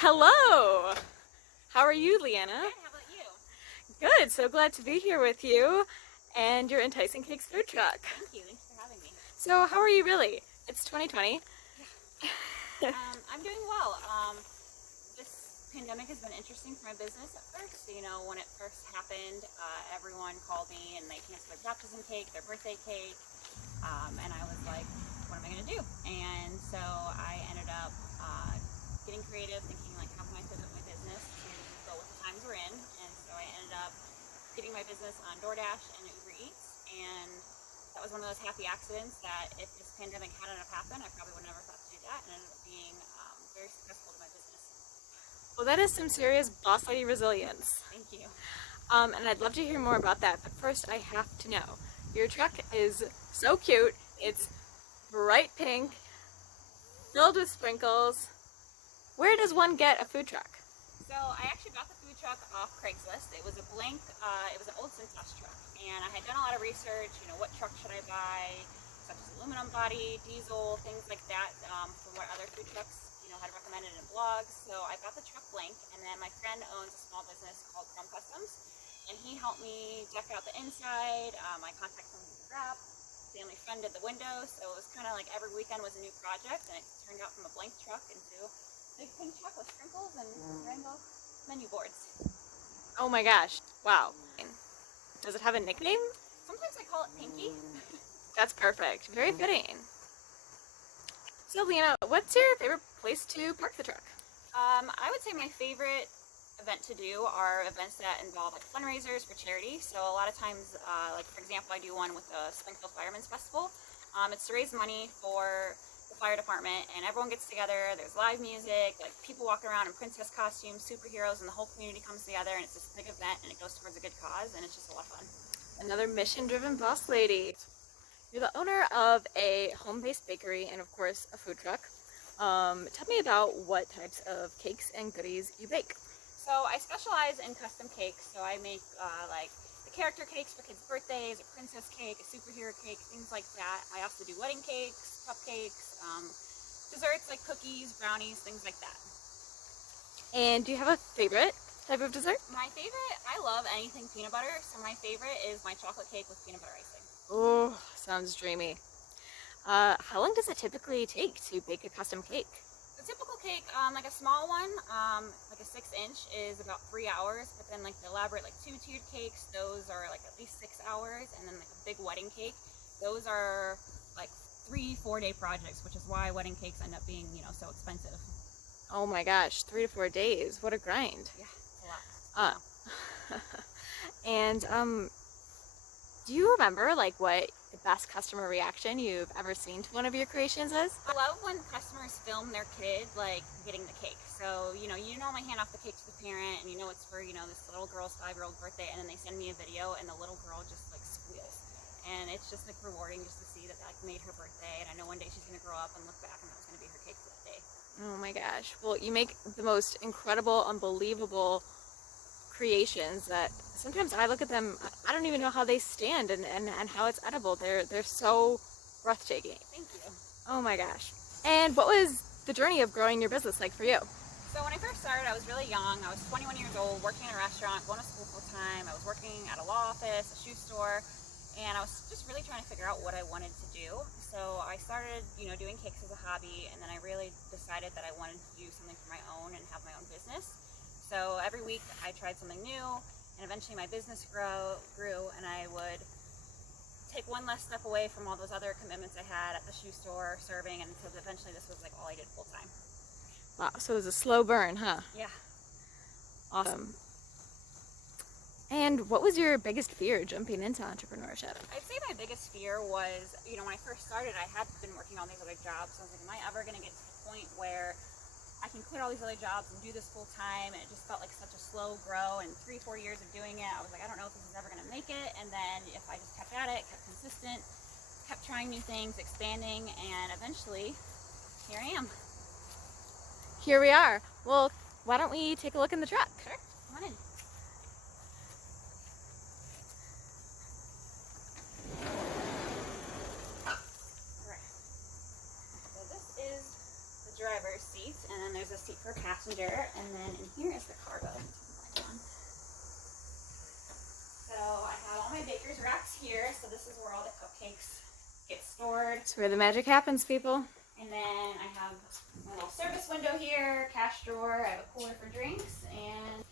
Hello! How are you, Lianna? Good, how about you? Good, so glad to be here with you and your Enticing Cakes food truck. Thank you, thanks for having me. So, how are you really? It's 2020. I'm doing well. This pandemic has been interesting for my business at first. You know, when it first happened, everyone called me and they canceled their baptism cake, their birthday cake, and I was like, what am I going to do? And so I ended up getting creative, thinking like, how can I pivot my business to go with the times we're in? And so I ended up getting my business on DoorDash and Uber Eats, and that was one of those happy accidents that if this pandemic hadn't have happened, I probably would have never thought to do that, and ended up being very successful to my business. Well, that is some serious boss lady resilience. Thank you. And I'd love to hear more about that, but first I have to know. Your truck is so cute. It's bright pink, filled with sprinkles. Where does one get a food truck? So I actually bought the food truck off Craigslist. It was a blank, it was an old Cintas truck, and I had done a lot of research, you know, what truck should I buy, such as aluminum body, diesel, things like that, from what other food trucks, you know, had recommended in blogs. So I bought the truck blank, and then my friend owns a small business called Chrome Customs, and he helped me deck out the inside. I contacted someone to wrap. Family friend did the windows, so it was kind of like every weekend was a new project, and it turned out from a blank truck into big pink truck with sprinkles and rainbow menu boards. Oh my gosh, wow. Does it have a nickname? Sometimes I call it Pinky. That's perfect. Very fitting. So, Lianna, what's your favorite place to park the truck? I would say my favorite event to do are events that involve like fundraisers for charity. So a lot of times, like for example, I do one with the Springfield Firemen's Festival. It's to raise money for the fire department, and everyone gets together. There's live music, like people walk around in princess costumes, superheroes, and the whole community comes together, and it's this big event, and it goes towards a good cause, and it's just a lot of fun. Another mission-driven boss lady. You're the owner of a home-based bakery and, of course, a food truck. Tell me about what types of cakes and goodies you bake. So I specialize in custom cakes. So I make like the character cakes for kids' birthdays, a princess cake, a superhero cake, things like that. I also do wedding cakes, cupcakes, desserts like cookies, brownies, things like that. And do you have a favorite type of dessert? My favorite, I love anything peanut butter. So my favorite is my chocolate cake with peanut butter icing. Oh, sounds dreamy. How long does it typically take to bake a custom cake? The typical cake, like a small one, like a 6-inch, is about 3 hours. But then like the elaborate, like 2-tiered cakes, those are like at least 6 hours. And then like a big wedding cake, those are like 3-4 day projects, which is why wedding cakes end up being, you know, so expensive. Oh my gosh, 3 to 4 days. What a grind. Yeah, it's a lot. And do you remember like what the best customer reaction you've ever seen to one of your creations is? I love when customers film their kid like getting the cake. So, you normally hand off the cake to the parent, and you know it's for, this little girl's 5-year-old birthday, and then they send me a video and the little girl just like squeals. And it's just like rewarding just to see that that made her birthday, and I know one day she's gonna grow up and look back and that was gonna be her cake for that day. Oh my gosh. Well, you make the most incredible, unbelievable creations that sometimes I look at them, I don't even know how they stand and how it's edible. They're so breathtaking. Thank you. Oh my gosh. And what was the journey of growing your business like for you? So when I first started, I was really young. I was 21 years old, working in a restaurant, going to school full time. I was working at a law office, a shoe store, and I was just really trying to figure out what I wanted to do. So I started, doing cakes as a hobby, and then I really decided that I wanted to do something for my own and have my own business. So every week I tried something new, and eventually my business grew, and I would take one less step away from all those other commitments I had at the shoe store, serving, and so eventually this was like all I did full time. Wow, so it was a slow burn, huh? Yeah. Awesome. And what was your biggest fear jumping into entrepreneurship? I'd say my biggest fear was, when I first started, I had been working all these other jobs. So I was like, am I ever going to get to the point where I can quit all these other jobs and do this full time? And it just felt like such a slow grow. And 3-4 years of doing it, I was like, I don't know if this is ever going to make it. And then if I just kept at it, kept consistent, kept trying new things, expanding, and eventually, here I am. Here we are. Well, why don't we take a look in the truck? Sure, come on in. Driver's seat, and then there's a seat for a passenger, and then in here is the cargo. So I have all my baker's racks here, so this is where all the cupcakes get stored. It's where the magic happens, people. And then I have my little service window here, cash drawer, I have a cooler for drinks, and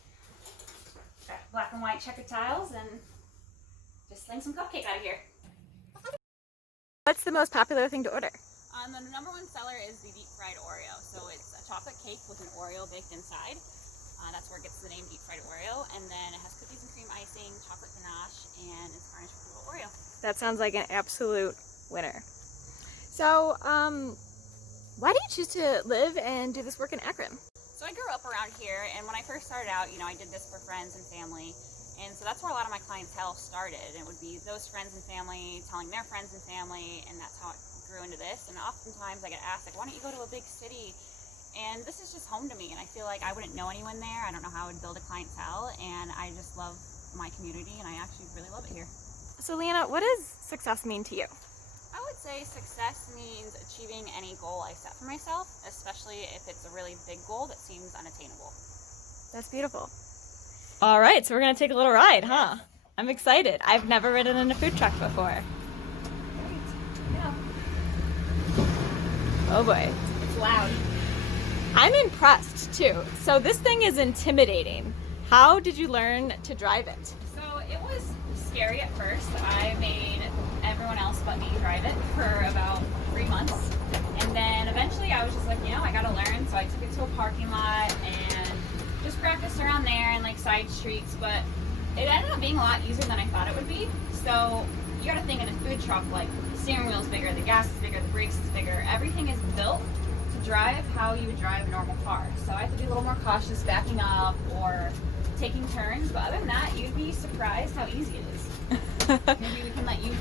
got black and white checkered tiles, and just sling some cupcake out of here. What's the most popular thing to order? The number one seller is the deep fried Oreo. So it's a chocolate cake with an Oreo baked inside. That's where it gets the name deep fried Oreo. And then it has cookies and cream icing, chocolate ganache, and it's garnished with a little Oreo. That sounds like an absolute winner. So, why do you choose to live and do this work in Akron? So I grew up around here, and when I first started out, I did this for friends and family. And so that's where a lot of my clientele started. It would be those friends and family telling their friends and family, and that's how it grew into this. And oftentimes I get asked, like, why don't you go to a big city? And this is just home to me, and I feel like I wouldn't know anyone there. I don't know how I would build a clientele, and I just love my community, and I actually really love it here. So Lianna, what does success mean to you? I would say success means achieving any goal I set for myself, especially if it's a really big goal that seems unattainable. That's beautiful. All right, so we're gonna take a little ride, huh? I'm excited. I've never ridden in a food truck before. Yeah. Oh boy. It's loud. I'm impressed too. So this thing is intimidating. How did you learn to drive it? So it was scary at first. I made everyone else but me drive it for about 3 months. And then eventually I was just like, I gotta learn. So I took it to a parking lot and just practiced around there and like side streets, but it ended up being a lot easier than I thought it would be. So you gotta think in a food truck, like the steering wheel is bigger, the gas is bigger, the brakes is bigger, everything is built to drive how you would drive a normal car. So I have to be a little more cautious backing up or taking turns, but other than that, you'd be surprised how easy it is. Maybe we can let you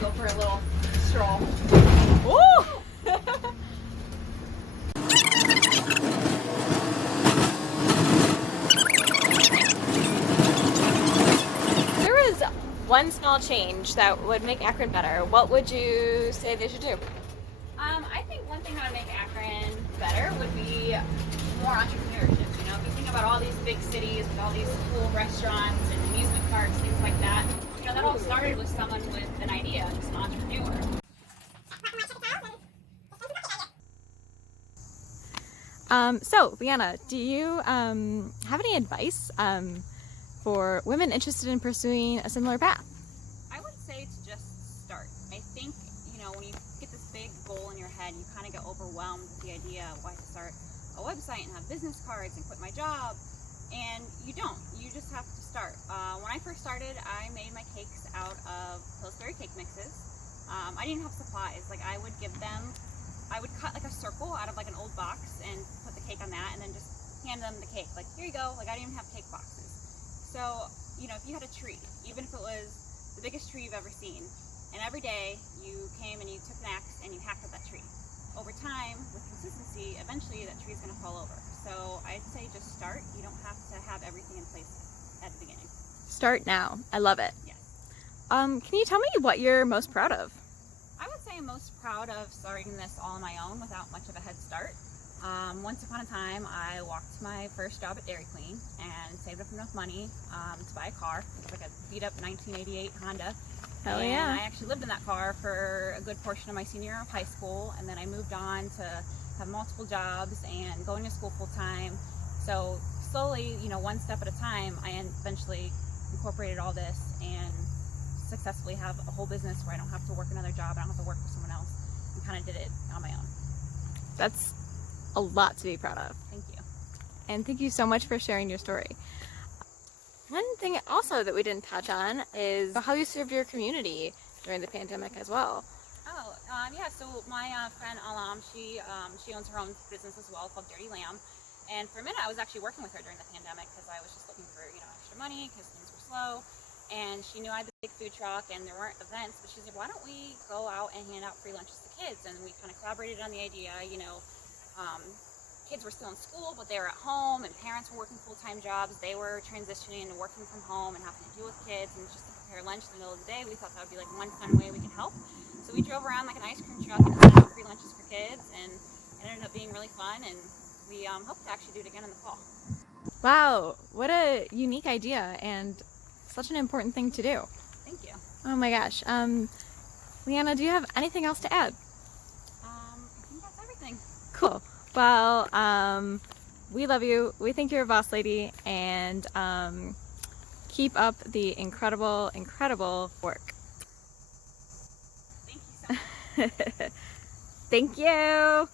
go for a little stroll. Woo! One small change that would make Akron better, what would you say they should do? I think one thing that would make Akron better would be more entrepreneurship. If you think about all these big cities with all these cool restaurants and amusement parks, things like that, that all started with someone with an idea, just an entrepreneur. So, Lianna, do you have any advice for women interested in pursuing a similar path? I would say to just start. I think, when you get this big goal in your head, you kind of get overwhelmed with the idea of why to start a website and have business cards and quit my job. And you don't. You just have to start. When I first started, I made my cakes out of Pillsbury cake mixes. I didn't have supplies. Like I would cut like a circle out of like an old box and put the cake on that and then just hand them the cake. Like, here you go. Like I didn't even have cake boxes. So, if you had a tree, even if it was the biggest tree you've ever seen, and every day you came and you took an axe and you hacked at that tree. Over time, with consistency, eventually that tree is going to fall over. So I'd say just start. You don't have to have everything in place at the beginning. Start now. I love it. Yes. Can you tell me what you're most proud of? I would say I'm most proud of starting this all on my own without much of a head start. Once upon a time, I walked my first job at Dairy Queen and saved up enough money to buy a car. It was like a beat-up 1988 Honda. Hell and yeah. I actually lived in that car for a good portion of my senior year of high school, and then I moved on to have multiple jobs and going to school full-time. So slowly, one step at a time, I eventually incorporated all this and successfully have a whole business where I don't have to work another job, I don't have to work for someone else, and kind of did it on my own. That's a lot to be proud of. Thank you. And thank you so much for sharing your story. One thing also that we didn't touch on is how you served your community during the pandemic as well. Oh, yeah, so my friend Alam, she owns her own business as well called Dirty Lamb. And for a minute I was actually working with her during the pandemic because I was just looking for, extra money because things were slow. And she knew I had the big food truck and there weren't events, but she said, why don't we go out and hand out free lunches to kids? And we kind of collaborated on the idea, kids were still in school, but they were at home, and parents were working full-time jobs. They were transitioning into working from home and having to deal with kids, and just to prepare lunch in the middle of the day, we thought that would be like one fun way we could help. So we drove around like an ice cream truck and handed out free lunches for kids, and It ended up being really fun, and we hope to actually do it again in the fall. Wow, what a unique idea and such an important thing to do. Thank you. Oh my gosh. Lianna, do you have anything else to add? I think that's everything. Cool. Well, we love you. We think you're a boss lady, and keep up the incredible, incredible work. Thank you so much. Thank you.